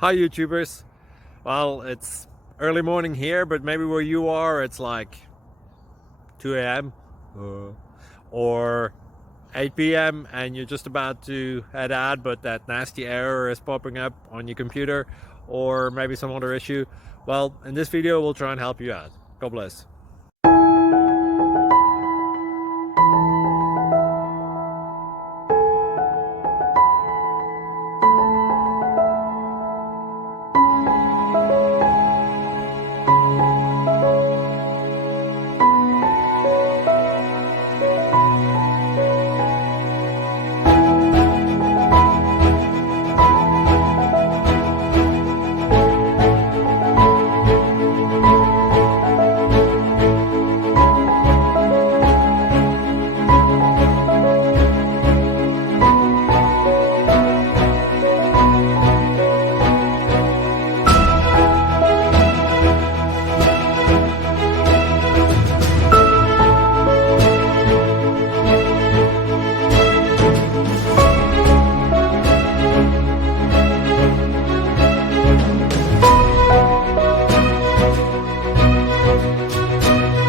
Hi YouTubers. Well, it's early morning here, but maybe where you are it's like 2 a.m. Or 8 p.m. and you're just about to head out, but that nasty error is popping up on your computer, or maybe some other issue. Well, in this video we'll try and help you out. God bless.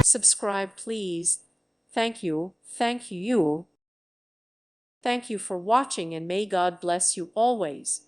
Subscribe, please. Thank you. Thank you. Thank you for watching, and may God bless you always.